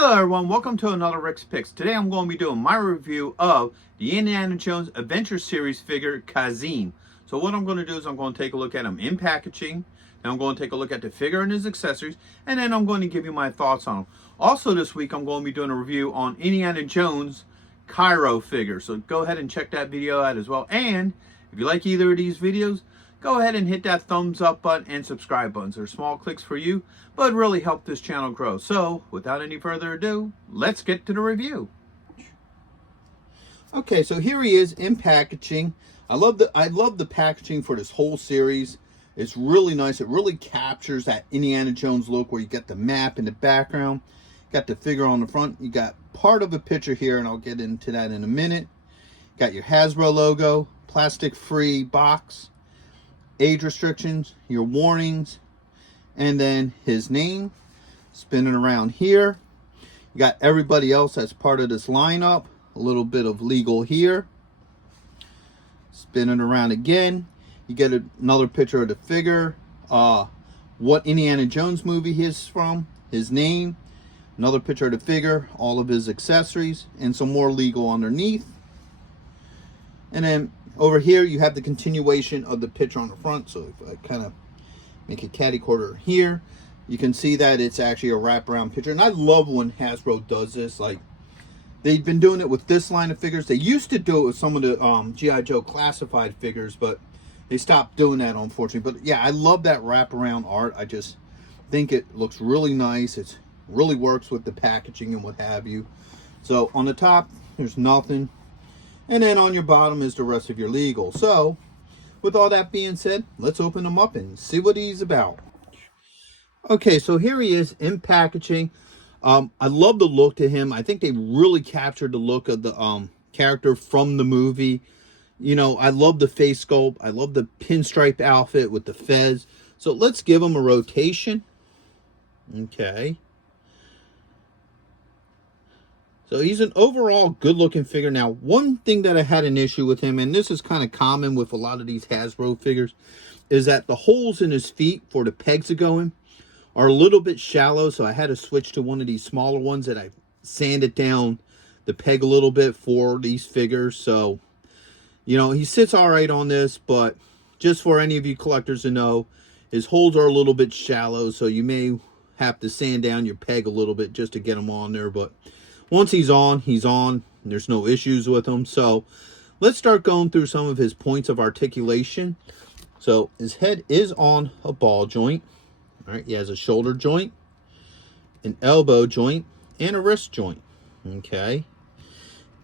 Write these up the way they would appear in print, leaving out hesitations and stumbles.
Hello everyone, welcome to another Rick's Picks. Today I'm going to be doing my review of the Indiana Jones Adventure Series figure Kazim. So what I'm going to do is I'm going to take a look at him in packaging, then I'm going to take a look at the figure and his accessories, and then I'm going to give you my thoughts on him. Also this week I'm going to be doing a review on Indiana Jones Cairo figure. So go ahead and check that video out as well. And if you like either of these videos, go ahead and hit that thumbs up button and subscribe buttons. They're small clicks for you, but really help this channel grow. So without any further ado, let's get to the review. Okay, so here he is in packaging. I love the packaging for this whole series. It's really nice. It really captures that Indiana Jones look where you got the map in the background, got the figure on the front. You got part of a picture here, and I'll get into that in a minute. Got your Hasbro logo, plastic-free box, age restrictions, your warnings, and then his name spinning around here. You got everybody else that's part of this lineup. A little bit of legal here. Spinning around again. You get another picture of the figure, what Indiana Jones movie he is from, his name, another picture of the figure, all of his accessories, and some more legal underneath. And then over here, you have the continuation of the picture on the front. So if I kind of make a catty corner here, you can see that it's actually a wraparound picture. And I love when Hasbro does this. Like, they've been doing it with this line of figures. They used to do it with some of the G.I. Joe classified figures, but they stopped doing that, unfortunately. But yeah, I love that wraparound art. I just think it looks really nice. It really works with the packaging and what have you. So on the top, there's nothing. And then on your bottom is the rest of your legal. So, with all that being said, let's open him up and see what he's about. Okay, so here he is in packaging. I love the look to him. I think they really captured the look of the character from the movie. You know, I love the face sculpt. I love the pinstripe outfit with the fez. So let's give him a rotation. Okay. So he's an overall good-looking figure. Now, one thing that I had an issue with him, and this is kind of common with a lot of these Hasbro figures, is that the holes in his feet for the pegs to go in are a little bit shallow. So I had to switch to one of these smaller ones that I sanded down the peg a little bit for these figures. So, you know, he sits all right on this, but just for any of you collectors to know, his holes are a little bit shallow. So you may have to sand down your peg a little bit just to get him on there. But once he's on, he's on. There's no issues with him. So let's start going through some of his points of articulation. So his head is on a ball joint. All right, he has a shoulder joint, an elbow joint, and a wrist joint. Okay.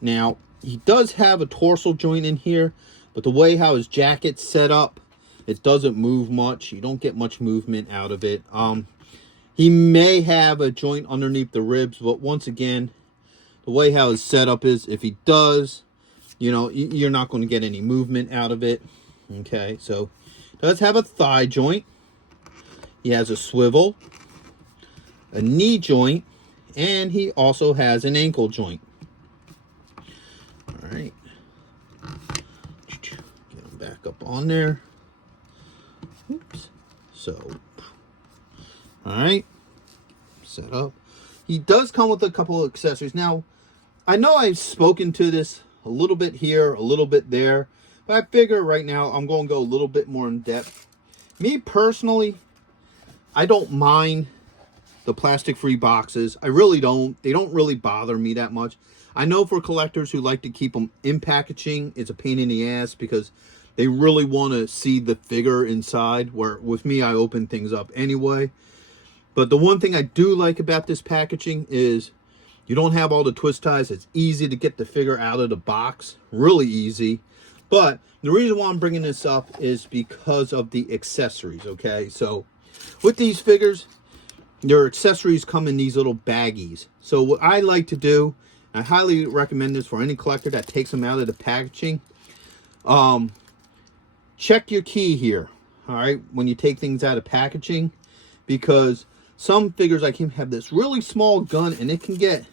Now, he does have a torso joint in here, but the way how his jacket's set up, it doesn't move much. You don't get much movement out of it. He may have a joint underneath the ribs, but once again, the way how his setup is, if he does, you know, you're not going to get any movement out of it. Okay, so does have a thigh joint. He has a swivel, a knee joint, and he also has an ankle joint. All right. Get him back up on there. Oops. So, all right. Set up. He does come with a couple of accessories. Now, I know I've spoken to this a little bit here, a little bit there, but I figure right now I'm going to go a little bit more in depth. Me personally, I don't mind the plastic-free boxes. I really don't. They don't really bother me that much. I know for collectors who like to keep them in packaging, it's a pain in the ass because they really want to see the figure inside, where with me, I open things up anyway. But the one thing I do like about this packaging is you don't have all the twist ties. It's easy to get the figure out of the box. Really easy. But the reason why I'm bringing this up is because of the accessories, okay? So with these figures, their accessories come in these little baggies. So what I like to do, I highly recommend this for any collector that takes them out of the packaging. Check your key here, all right, when you take things out of packaging, because some figures like him have this really small gun and it can get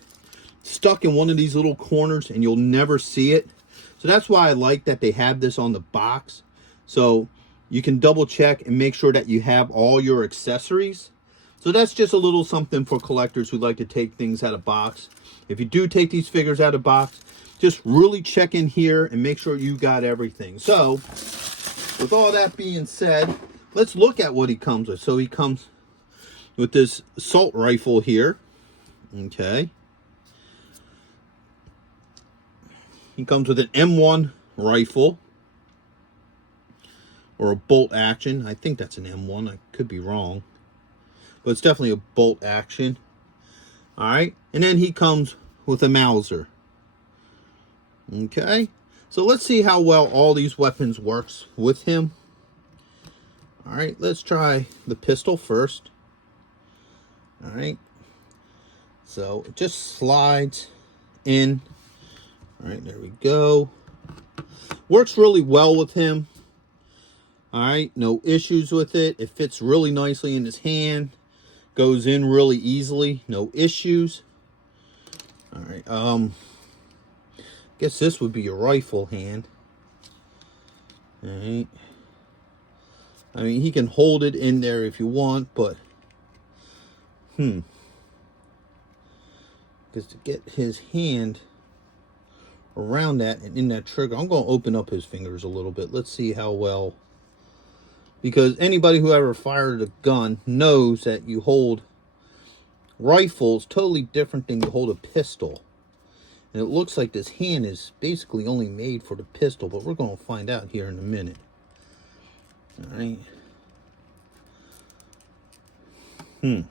stuck in one of these little corners and you'll never see it. So that's why I like that they have this on the box. So you can double check and make sure that you have all your accessories. So that's just a little something for collectors who like to take things out of box. If you do take these figures out of box, just really check in here and make sure you got everything. So with all that being said, let's look at what he comes with. So he comes with this assault rifle here. Okay. He comes with an M1 rifle. Or a bolt action. I think that's an M1. I could be wrong. But it's definitely a bolt action. Alright. And then he comes with a Mauser. Okay. So let's see how well all these weapons works with him. Alright. Let's try the pistol first. Alright. So it just slides in. Alright. There we go. Works really well with him. Alright, no issues with it. It fits really nicely in his hand. Goes in really easily. No issues. Alright, guess this would be your rifle hand. Alright. I mean, he can hold it in there if you want, but... Because to get his hand around that and in that trigger, I'm going to open up his fingers a little bit. Let's see how well... Because anybody who ever fired a gun knows that you hold rifles totally different than you hold a pistol. And it looks like this hand is basically only made for the pistol, but we're going to find out here in a minute. Alright. Yeah,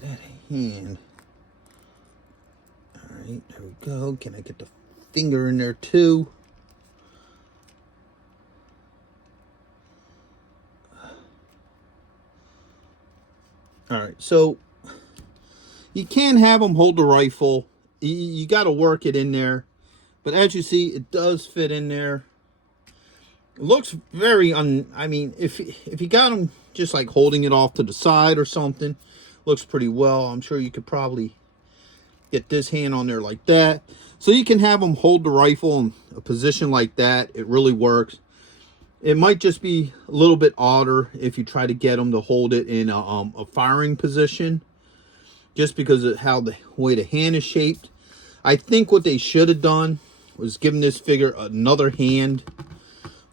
that hand... Alright, there we go. Can I get the finger in there too? Alright, so you can have them hold the rifle. You got to work it in there. But as you see, it does fit in there. It looks very I mean, if you got them just like holding it off to the side or something, looks pretty well. I'm sure you could probably get this hand on there like that. So you can have them hold the rifle in a position like that. It really works. It might just be a little bit odder if you try to get them to hold it in a firing position. Just because of how the way the hand is shaped. I think what they should have done was given this figure another hand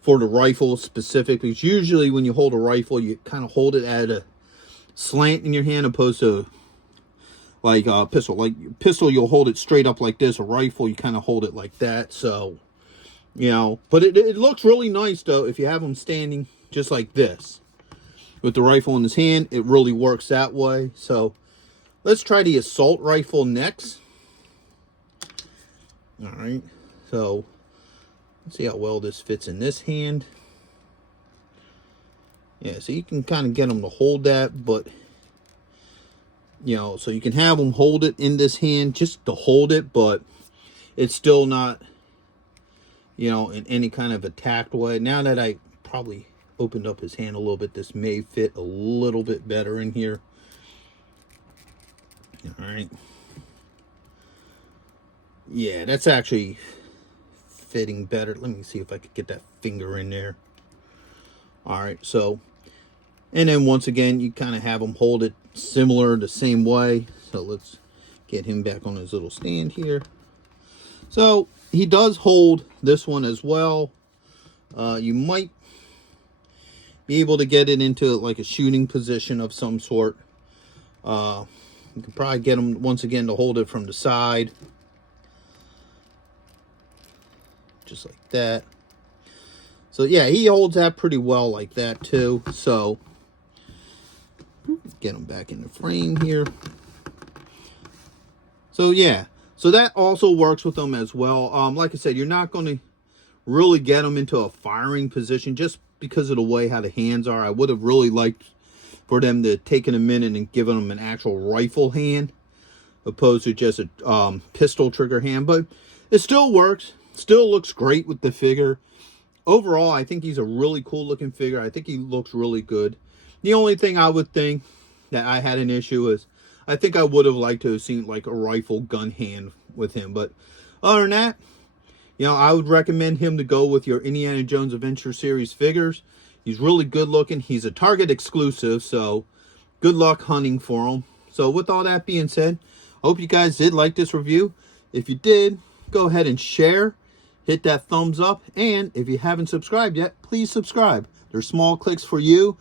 for the rifle specifically. Because usually when you hold a rifle, you kind of hold it at a slant in your hand opposed to like a pistol. Like pistol, you'll hold it straight up like this. A rifle, you kind of hold it like that. So, you know, but it looks really nice though if you have them standing just like this with the rifle in his hand. It really works that way. So let's try the assault rifle next. All right, so let's see how well this fits in this hand. Yeah, so you can kind of get them to hold that, but you know, so you can have them hold it in this hand just to hold it, but it's still not, you know, in any kind of attacked way. Now that I probably opened up his hand a little bit, this may fit a little bit better in here. All right. Yeah, that's actually fitting better. Let me see if I could get that finger in there. All right, so, and then once again, you kind of have them hold it similar, the same way. So let's get him back on his little stand here. So he does hold this one as well. You might be able to get it into like a shooting position of some sort. You can probably get him once again to hold it from the side. Just like that. So yeah, he holds that pretty well like that too. So get him back in the frame here. So yeah, so that also works with them as well. Like I said, you're not going to really get them into a firing position just because of the way how the hands are. I would have really liked for them to taken a minute and given them an actual rifle hand opposed to just a pistol trigger hand, but it still works. Still looks great with the figure. Overall, I think he's a really cool looking figure. I think he looks really good. The only thing I would think that I had an issue is I think I would have liked to have seen like a rifle gun hand with him. But Other than that, I would recommend him to go with your Indiana Jones Adventure Series figures. He's really good looking. He's a Target exclusive, so good luck hunting for him. So with all that being said, hope you guys did like this review. If you did, go ahead and share, hit that thumbs up, and if you haven't subscribed yet, please subscribe. There's small clicks for you.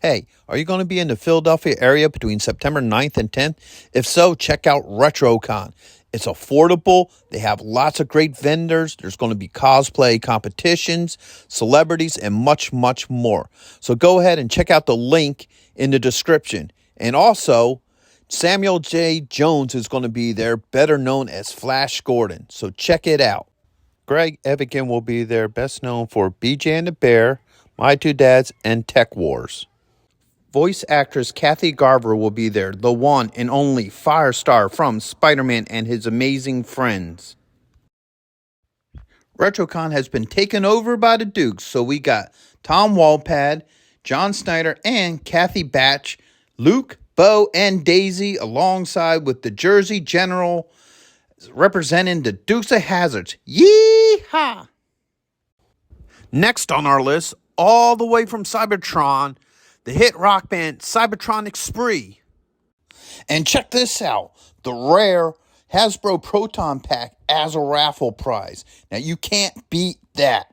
Hey, are you going to be in the Philadelphia area between September 9th and 10th? If so, check out RetroCon. It's affordable. They have lots of great vendors. There's going to be cosplay competitions, celebrities, and much, much more. So go ahead and check out the link in the description. And also, Samuel J. Jones is going to be there, better known as Flash Gordon. So check it out. Greg Evigan will be there, best known for BJ and the Bear, My Two Dads, and Tech Wars. Voice actress Kathy Garver will be there, the one and only Firestar from Spider-Man and His Amazing Friends. RetroCon has been taken over by the Dukes, so we got Tom Walpad, John Snyder, and Kathy Batch, Luke, Bo, and Daisy, alongside with the Jersey General representing the Dukes of Hazzards. Yee-haw! Next on our list, all the way from Cybertron, the hit rock band Cybertronic Spree. And check this out, the rare Hasbro Proton Pack as a raffle prize. Now you can't beat that.